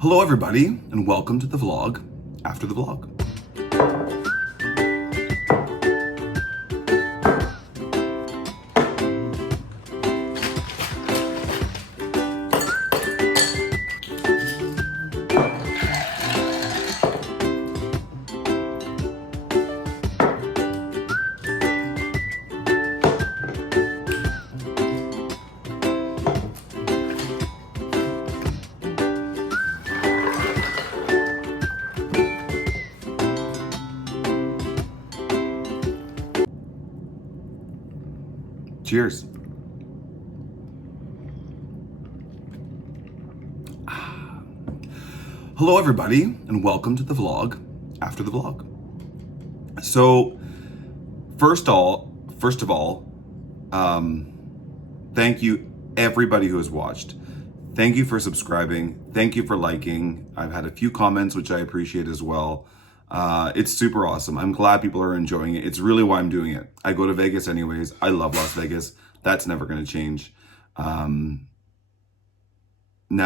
Hello everybody, and welcome to the vlog after the vlog. Cheers. Hello everybody, and welcome to the vlog after the vlog. So, first of all, thank you everybody who has watched. Thank you for subscribing. Thank you for liking. I've had a few comments, which I appreciate as well. It's super awesome. I'm glad people are enjoying it. It's really why I'm doing it. I go to Vegas anyways. I love Las Vegas. That's never going to change. Now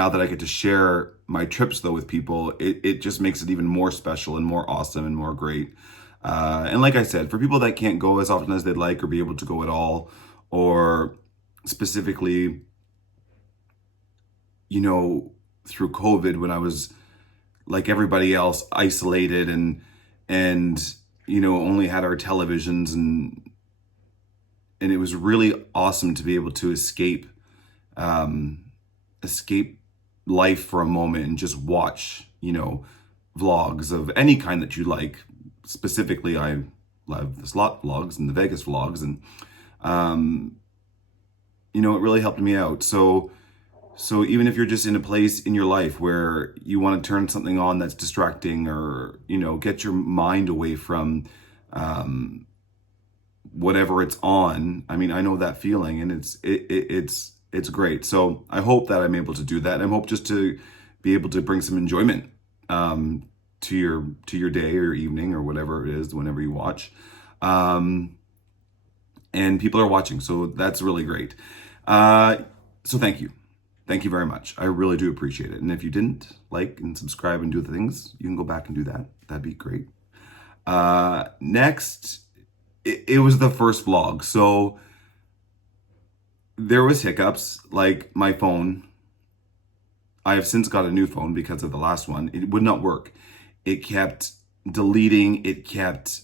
that I get to share my trips though with people, it just makes it even more special and more awesome and more great. And like I said, for people that can't go as often as they'd like or be able to go at all, or specifically, through COVID when I was like everybody else isolated and only had our televisions and it was really awesome to be able to escape life for a moment and just watch, vlogs of any kind that you like. Specifically, I love the slot vlogs and the Vegas vlogs, and it really helped me out. So even if you're just in a place in your life where you want to turn something on that's distracting, or get your mind away from whatever it's on. I mean, I know that feeling, and it's great. So I hope that I'm able to do that. And I hope just to be able to bring some enjoyment to your day or your evening or whatever it is, whenever you watch. And people are watching, so that's really great. So thank you. Thank you very much. I really do appreciate it. And if you didn't like and subscribe and do the things, you can go back and do that. That'd be great. Next, it was the first vlog. So there was hiccups, like my phone. I have since got a new phone because of the last one. It would not work. It kept deleting. It kept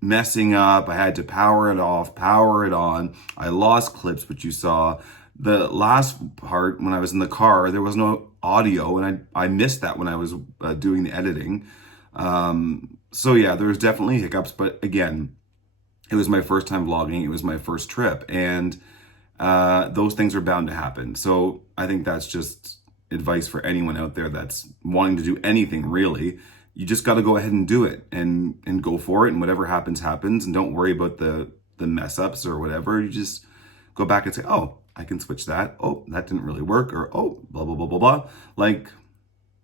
messing up. I had to power it off, power it on. I lost clips, which you saw. The last part, when I was in the car, there was no audio, and I missed that when I was doing the editing. So yeah, there was definitely hiccups, but again, it was my first time vlogging. It was my first trip, and those things are bound to happen. So I think that's just advice for anyone out there that's wanting to do anything, really. You just got to go ahead and do it and go for it, and whatever happens, happens, and don't worry about the mess ups or whatever. You just go back and say, oh, I can switch that. Oh, that didn't really work. Or, oh, blah, blah, blah, blah, blah. Like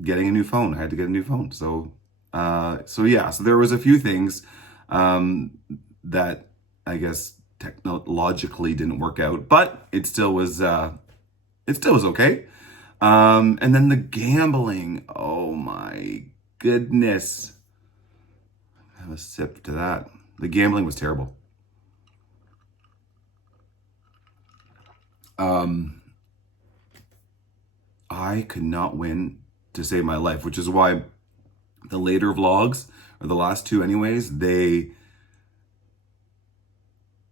getting a new phone. I had to get a new phone. So yeah, so there was a few things that I guess technologically didn't work out, but it still was okay. And then the gambling. Oh my goodness. Have a sip to that. The gambling was terrible. I could not win to save my life, which is why the later vlogs, or the last two anyways, they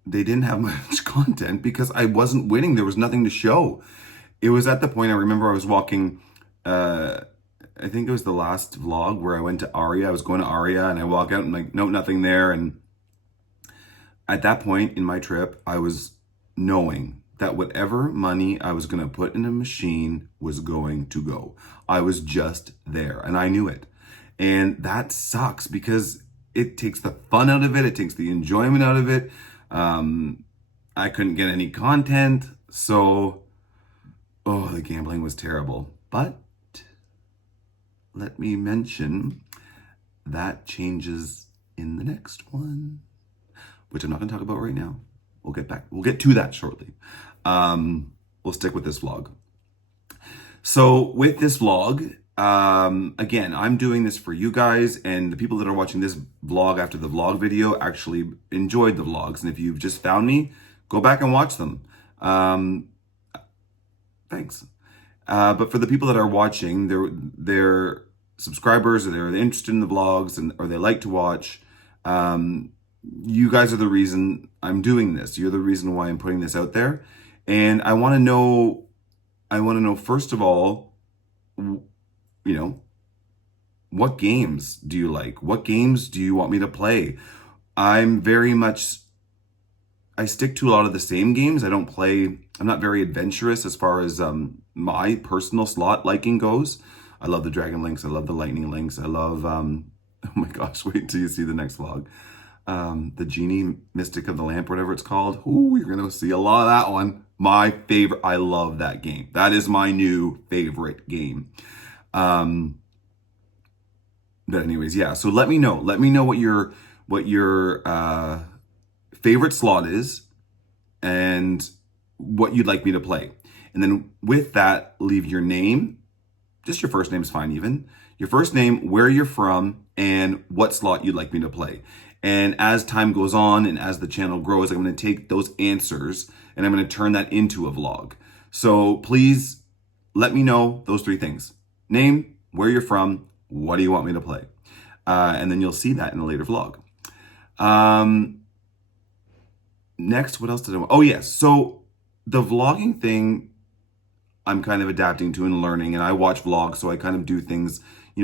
didn't have much content because I wasn't winning. There was nothing to show. It was at the point, I remember I was walking, I think it was the last vlog where I went to Aria. I was going to Aria and I walk out and like, nope, nothing there. And at that point in my trip, I was knowing that whatever money I was going to put in a machine was going to go. I was just there, and I knew it. And that sucks because it takes the fun out of it. It takes the enjoyment out of it. I couldn't get any content. So, the gambling was terrible. But let me mention that changes in the next one, which I'm not going to talk about right now. We'll get to that shortly. We'll stick with this vlog. So with this vlog, again, I'm doing this for you guys, and the people that are watching this vlog after the vlog video actually enjoyed the vlogs. And if you've just found me, go back and watch them. Um, Thanks. But for the people that are watching, they're subscribers, or they're interested in the vlogs, or they like to watch. Um, you guys are the reason I'm doing this. You're the reason why I'm putting this out there, and I want to know. I want to know, first of all, you know, what games do you like? What games do you want me to play? I'm very much, I stick to a lot of the same games. I'm not very adventurous as far as my personal slot liking goes. I love the Dragon Links. I love the Lightning Links. I love, oh my gosh, wait till you see the next vlog. The Genie Mystic of the Lamp, whatever it's called. Ooh, you're going to see a lot of that one. My favorite. I love that game. That is my new favorite game. But anyways, yeah. So let me know. Let me know what your favorite slot is and what you'd like me to play. And then with that, leave your name. Just your first name is fine even. Your first name, where you're from, and what slot you'd like me to play. And as time goes on and as the channel grows, I'm going to take those answers and I'm going to turn that into a vlog. So please let me know those three things. Name, where you're from, what do you want me to play? And then you'll see that in a later vlog. Next, what else did I want? Oh, yes. So the vlogging thing, I'm kind of adapting to and learning, and I watch vlogs, so I kind of do things,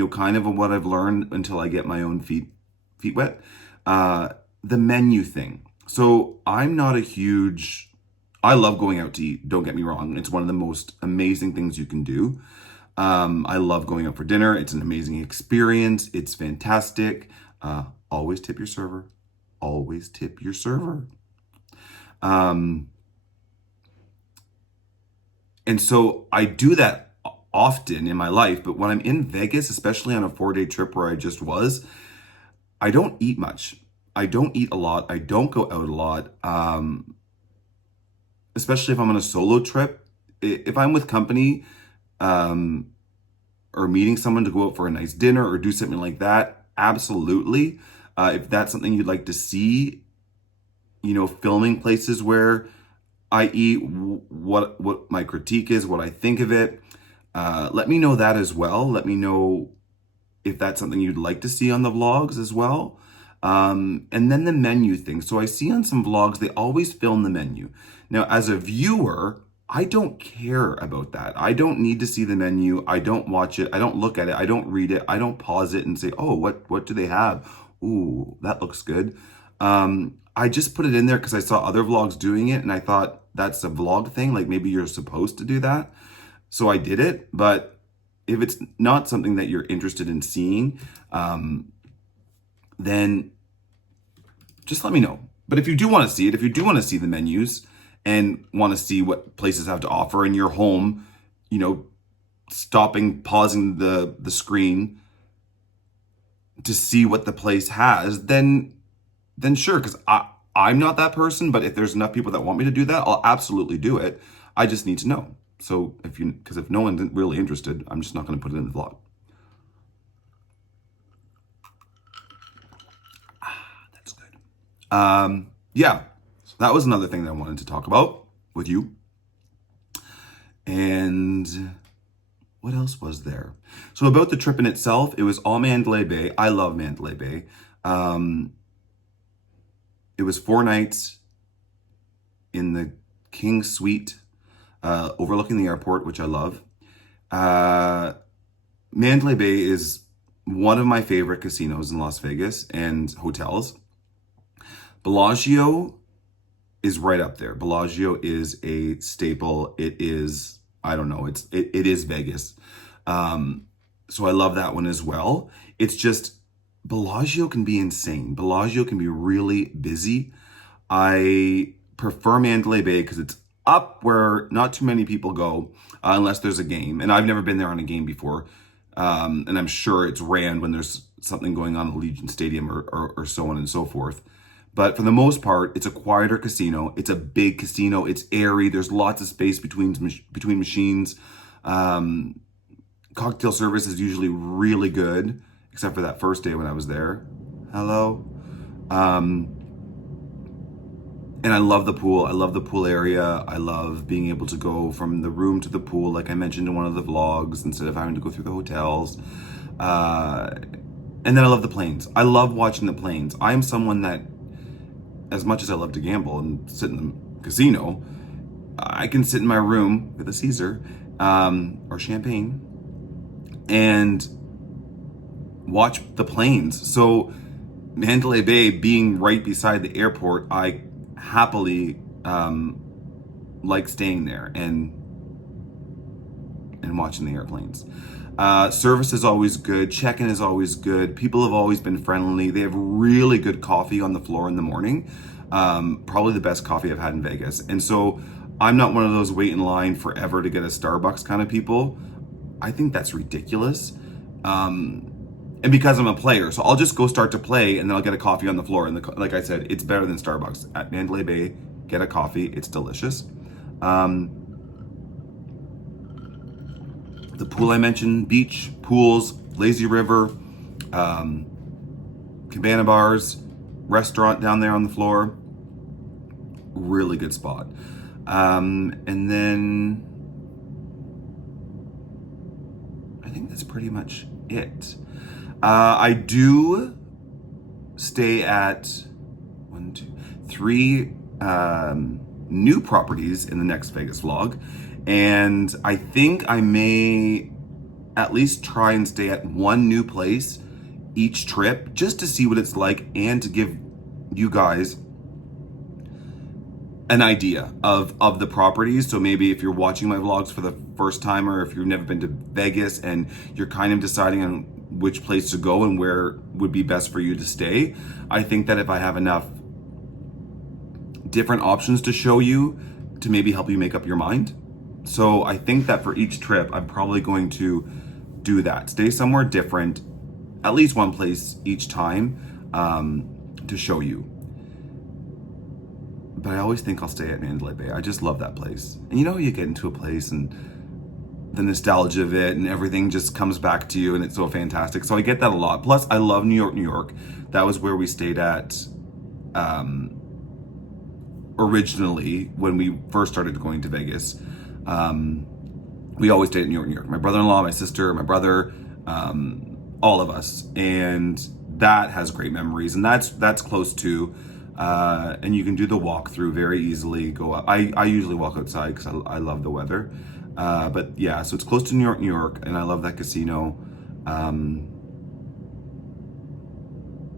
kind of what I've learned until I get my own feet wet. The menu thing. So I'm not a huge, I love going out to eat. Don't get me wrong. It's one of the most amazing things you can do. I love going out for dinner. It's an amazing experience. It's fantastic. Always tip your server. Always tip your server. And so I do that often in my life, but when I'm in Vegas, especially on a 4-day trip where I just was, I don't eat much. I don't eat a lot. I don't go out a lot. Especially if I'm on a solo trip. If I'm with company, or meeting someone to go out for a nice dinner or do something like that, absolutely. If that's something you'd like to see, filming places where I eat, what my critique is, what I think of it, let me know that as well. Let me know if that's something you'd like to see on the vlogs as well. And then the menu thing. So I see on some vlogs, they always film the menu. Now, as a viewer, I don't care about that. I don't need to see the menu. I don't watch it. I don't look at it. I don't read it. I don't pause it and say, oh, what do they have? Ooh, that looks good. I just put it in there because I saw other vlogs doing it and I thought that's a vlog thing. Like maybe you're supposed to do that. So I did it. But if it's not something that you're interested in seeing, then just let me know. But if you do want to see it, if you do want to see the menus and want to see what places have to offer in your home, pausing the screen to see what the place has, then sure, because I'm not that person, but if there's enough people that want me to do that, I'll absolutely do it. I just need to know. So if no one's really interested, I'm just not going to put it in the vlog. That's good. Yeah, so that was another thing that I wanted to talk about with you. And what else was there? So about the trip in itself, it was all Mandalay Bay. I love Mandalay Bay. It was 4 nights in the King Suite, overlooking the airport, which I love. Mandalay Bay is one of my favorite casinos in Las Vegas and hotels. Bellagio is right up there. Bellagio is a staple. It is, I don't know, it is Vegas. So I love that one as well. It's just, Bellagio can be insane. Bellagio can be really busy. I prefer Mandalay Bay because it's up where not too many people go unless there's a game. And I've never been there on a game before. And I'm sure it's rammed when there's something going on at Allegiant Stadium or so on and so forth. But for the most part, it's a quieter casino. It's a big casino. It's airy. There's lots of space between machines. Um, Cocktail service is usually really good, except for that first day when I was there. Hello. Um, and I love the pool. I love the pool area. I love being able to go from the room to the pool, like I mentioned in one of the vlogs, instead of having to go through the hotels. Uh, and then I love the planes. I love watching the planes. I am someone that, as much as I love to gamble and sit in the casino, I can sit in my room with a Caesar or champagne and watch the planes. So Mandalay Bay being right beside the airport, I happily like staying there and watching the airplanes. Service is always good. Check-in is always good. People have always been friendly. They have really good coffee on the floor in the morning. Probably the best coffee I've had in Vegas. And so I'm not one of those wait in line forever to get a Starbucks kind of people. I think that's ridiculous. And because I'm a player, so I'll just go start to play and then I'll get a coffee on the floor. And like I said, it's better than Starbucks. At Mandalay Bay, get a coffee. It's delicious. The pool I mentioned, beach, pools, lazy river, cabana bars, restaurant down there on the floor. Really good spot. And then I think that's pretty much it. I do stay at 3 new properties in the next Vegas vlog. And I think I may at least try and stay at one new place each trip just to see what it's like and to give you guys an idea of the properties. So maybe if you're watching my vlogs for the first time, or if you've never been to Vegas and you're kind of deciding on which place to go and where would be best for you to stay, I think that if I have enough different options to show you to maybe help you make up your mind. So I think that for each trip, I'm probably going to do that. Stay somewhere different, at least one place each time, to show you. But I always think I'll stay at Mandalay Bay. I just love that place. And you know, you get into a place and the nostalgia of it and everything just comes back to you and it's so fantastic. So I get that a lot. Plus, I love New York, New York. That was where we stayed at originally when we first started going to Vegas. We always stayed at New York, New York. My brother-in-law, my sister, my brother, all of us. And that has great memories. And that's close to, and you can do the walkthrough very easily. Go up. I usually walk outside because I love the weather. But yeah, so it's close to New York, New York, and I love that casino.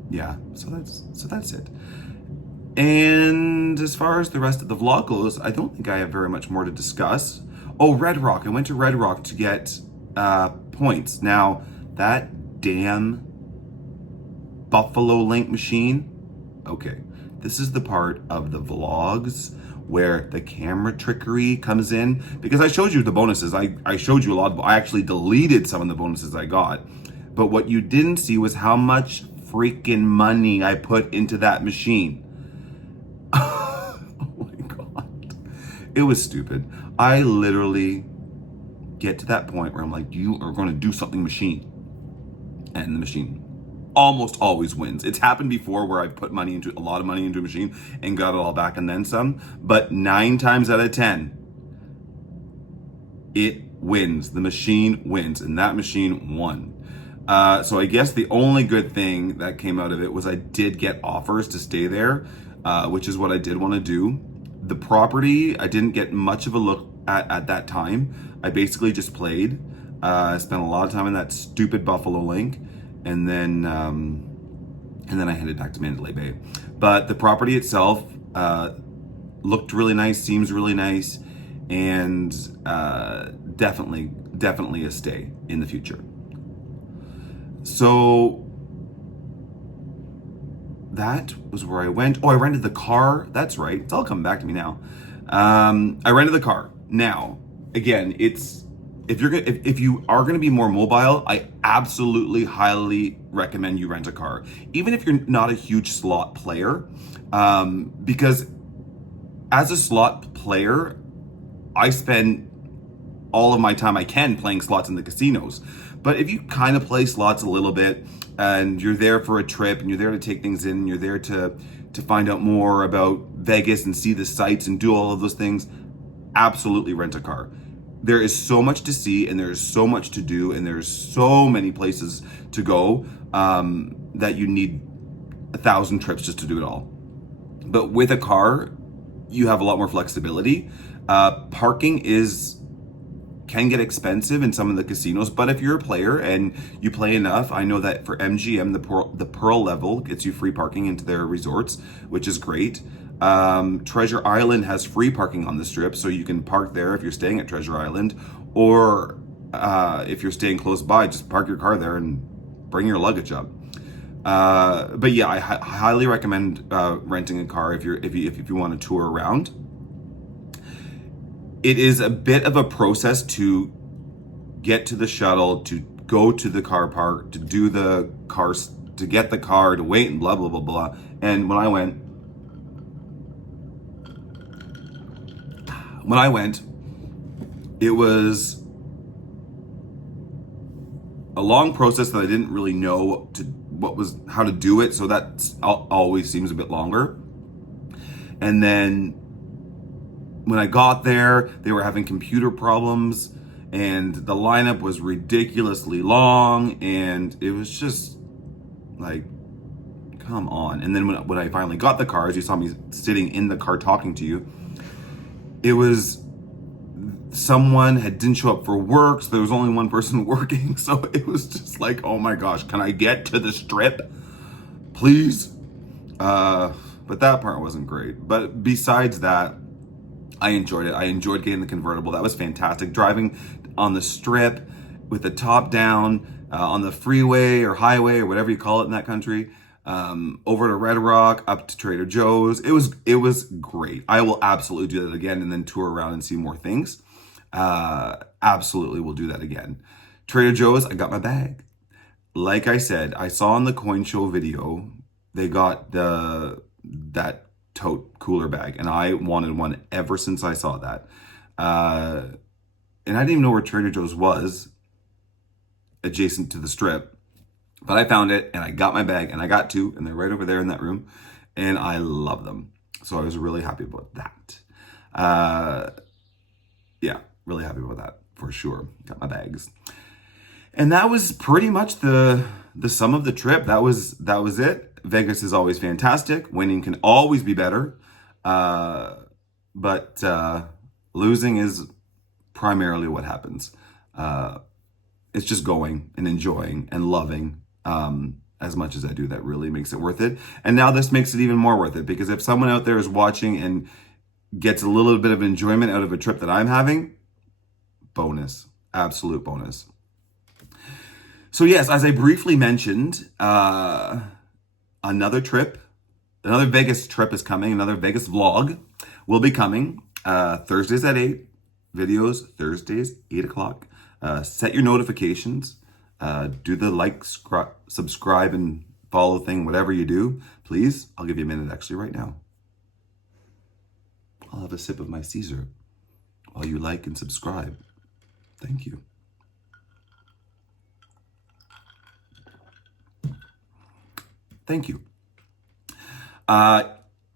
Yeah, so that's it. And as far as the rest of the vlog goes, I don't think I have very much more to discuss. Oh, Red Rock. I went to Red Rock to get points. Now, that damn Buffalo Link machine. Okay, this is the part of the vlogs where the camera trickery comes in, because I showed you the bonuses. I showed you a lot. I actually deleted some of the bonuses I got. But what you didn't see was how much freaking money I put into that machine. Oh my God. It was stupid. I literally get to that point where I'm like, you are going to do something machine. And the machine almost always wins. It's happened before where I put a lot of money into a machine and got it all back and then some. But 9 times out of 10, it wins. The machine wins. And that machine won. So I guess the only good thing that came out of it was I did get offers to stay there, which is what I did want to do. The property, I didn't get much of a look at that time. I basically just played. I spent a lot of time in that stupid Buffalo Link, and then I headed back to Mandalay Bay. But the property itself looked really nice, seems really nice, and definitely a stay in the future. So that was where I went. Oh, I rented the car. That's right. It's all coming back to me now. I rented the car. Now, again, if you are gonna be more mobile, I absolutely highly recommend you rent a car, even if you're not a huge slot player, because as a slot player, I spend all of my time I can playing slots in the casinos. But if you kind of play slots a little bit and you're there for a trip and you're there to take things in, and you're there to find out more about Vegas and see the sights and do all of those things, absolutely rent a car. There is so much to see, and there's so much to do, and there's so many places to go that you need 1,000 trips just to do it all. But with a car, you have a lot more flexibility. Parking can get expensive in some of the casinos, but if you're a player and you play enough, I know that for MGM, the Pearl level gets you free parking into their resorts, which is great. Treasure Island has free parking on the strip, so you can park there if you're staying at Treasure Island, or if you're staying close by, just park your car there and bring your luggage up. But yeah, I highly recommend renting a car if you want to tour around. It is a bit of a process to get to the shuttle, to go to the car park, to do the cars, to get the car, to wait and blah, blah, blah, blah. And when I went, it was a long process that I didn't really know how to do it. So that always seems a bit longer. And then when I got there, they were having computer problems and the lineup was ridiculously long, and it was just like, come on. And then when I finally got the car, as you saw me sitting in the car talking to you, it was someone didn't show up for work, so there was only one person working. So it was just like, oh my gosh, can I get to the strip, please? But that part wasn't great. But besides that, I enjoyed it. I enjoyed getting the convertible. That was fantastic. Driving on the strip with the top down on the freeway or highway or whatever you call it in that country, over to Red Rock, up to Trader Joe's. It was great. I will absolutely do that again, and then tour around and see more things. Absolutely will do that again. Trader Joe's, I got my bag. Like I said, I saw in the Coin Show video, they got that tote cooler bag, and I wanted one ever since I saw that. And I didn't even know where Trader Joe's was adjacent to the strip, but I found it and I got my bag, and I got two, and they're right over there in that room, and I love them. So I was really happy about that. Yeah, really happy about that for sure. Got my bags. And that was pretty much the sum of the trip. That was it. Vegas is always fantastic. Winning can always be better. But losing is primarily what happens. It's just going and enjoying and loving as much as I do. That really makes it worth it. And now this makes it even more worth it, because if someone out there is watching and gets a little bit of enjoyment out of a trip that I'm having, bonus, absolute bonus. So yes, as I briefly mentioned, another Vegas trip is coming. Another Vegas vlog will be coming. Thursdays at 8, videos Thursdays, 8 o'clock. Set your notifications. Do the like, subscribe, and follow thing, whatever you do. Please, I'll give you a minute actually right now. I'll have a sip of my Caesar while you like and subscribe. Thank you. Thank you.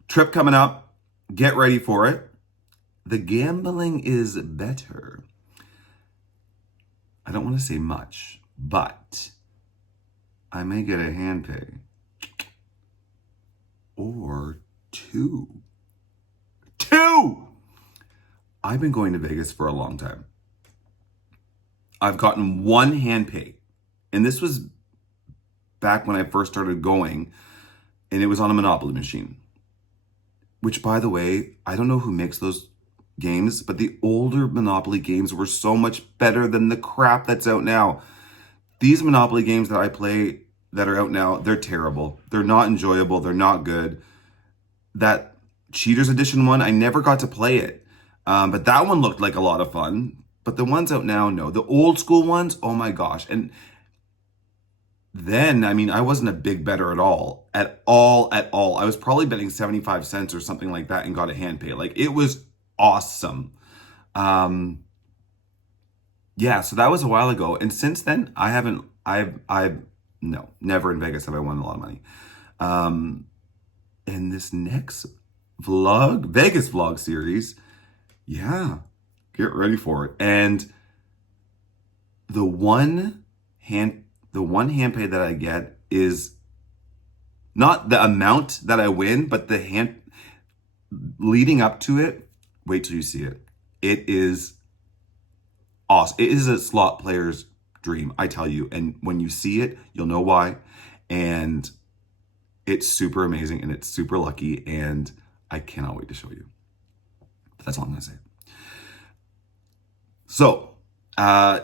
Trip coming up. Get ready for it. The gambling is better. I don't want to say much, but I may get a hand pay or two. I've been going to Vegas for a long time. I've gotten one hand pay, and this was back when I first started going, and it was on a Monopoly machine. Which, by the way, I don't know who makes those games, but the older Monopoly games were so much better than the crap that's out now. These Monopoly games that I play that are out now, they're terrible. They're not enjoyable. They're not good. That Cheaters Edition one, I never got to play it. But that one looked like a lot of fun. But the ones out now, no. The old school ones, oh my gosh. And then, I mean, I wasn't a big bettor at all. At all. I was probably betting 75 cents or something like that and got a hand pay. Like, it was awesome. yeah, so that was a while ago. And since then, no, never in Vegas have I won a lot of money. Um, and this next Vegas vlog series, yeah, get ready for it. And the one the one hand pay that I get is not the amount that I win, but the hand leading up to it. Wait till you see it. It is awesome. It is a slot player's dream, I tell you. And when you see it, you'll know why. And it's super amazing and it's super lucky. And I cannot wait to show you. But that's all I'm going to say. So,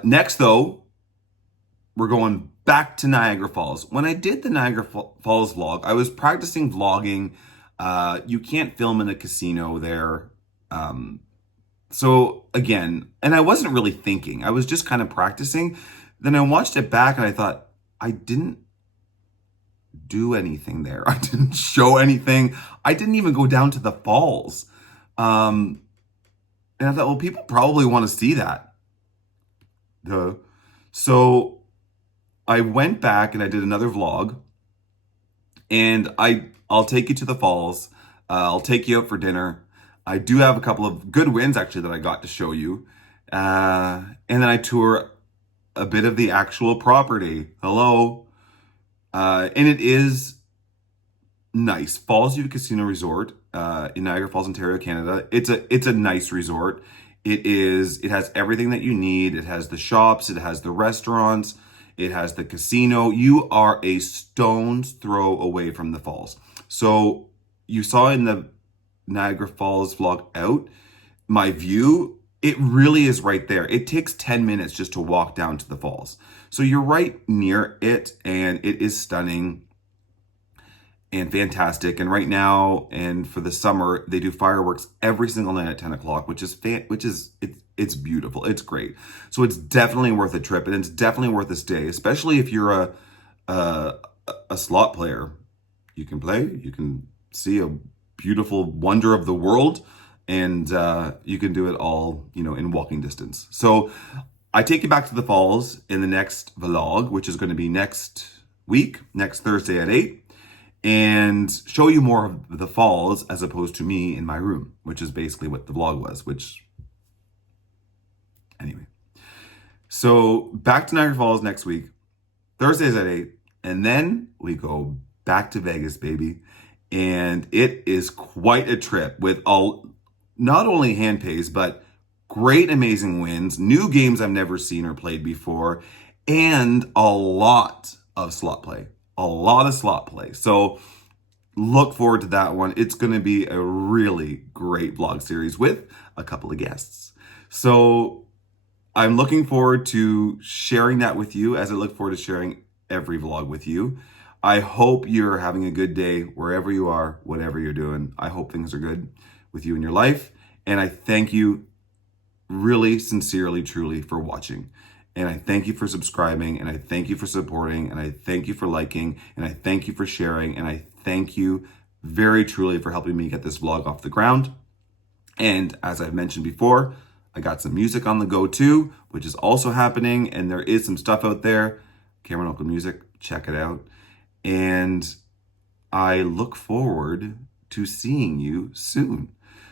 next though, we're going back to Niagara Falls. When I did the Niagara Falls vlog, I was practicing vlogging. You can't film in a casino there. So again, and I wasn't really thinking, I was just kind of practicing. Then I watched it back and I thought, I didn't do anything there. I didn't show anything. I didn't even go down to the falls. And I thought, well, people probably want to see that. So I went back and I did another vlog, and I'll take you to the falls. I'll take you out for dinner. I do have a couple of good wins actually that I got to show you. And then I tour a bit of the actual property. Hello. And it is nice. Fallsview Casino Resort in Niagara Falls, Ontario, Canada. It's a nice resort. It has everything that you need. It has the shops, it has the restaurants, it has the casino. You are a stone's throw away from the falls. So you saw in the Niagara Falls vlog out, my view, it really is right there. It takes 10 minutes just to walk down to the falls. So you're right near it, and it is stunning and fantastic. And right now, and for the summer, they do fireworks every single night at 10 o'clock, it's beautiful. It's great. So it's definitely worth a trip, and it's definitely worth a stay, especially if you're a slot player. You can play, you can see a beautiful wonder of the world, and you can do it all, in walking distance. So I take you back to the falls in the next vlog, which is going to be next week, next Thursday at 8. And show you more of the falls as opposed to me in my room, which is basically what the vlog was, anyway. So back to Niagara Falls next week, Thursdays at 8, and then we go back to Vegas, baby. And it is quite a trip with not only hand pays, but great, amazing wins, new games I've never seen or played before, and a lot of slot play. A lot of slot play. So look forward to that one. It's going to be a really great vlog series with a couple of guests. So I'm looking forward to sharing that with you, as I look forward to sharing every vlog with you. I hope you're having a good day wherever you are, whatever you're doing. I hope things are good with you in your life. And I thank you really sincerely, truly for watching. And I thank you for subscribing, and I thank you for supporting, and I thank you for liking, and I thank you for sharing, and I thank you very truly for helping me get this vlog off the ground. And as I've mentioned before, I got some music on the go too, which is also happening, and there is some stuff out there. Cameron Oakland Music, check it out. And I look forward to seeing you soon.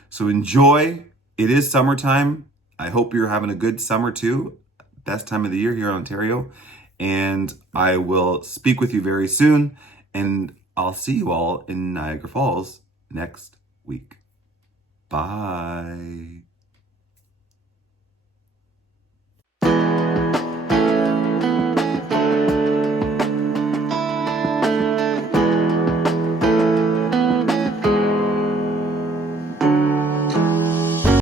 So enjoy. It is summertime. I hope you're having a good summer too. Best time of the year here in Ontario. And I will speak with you very soon. And I'll see you all in Niagara Falls next week. Bye.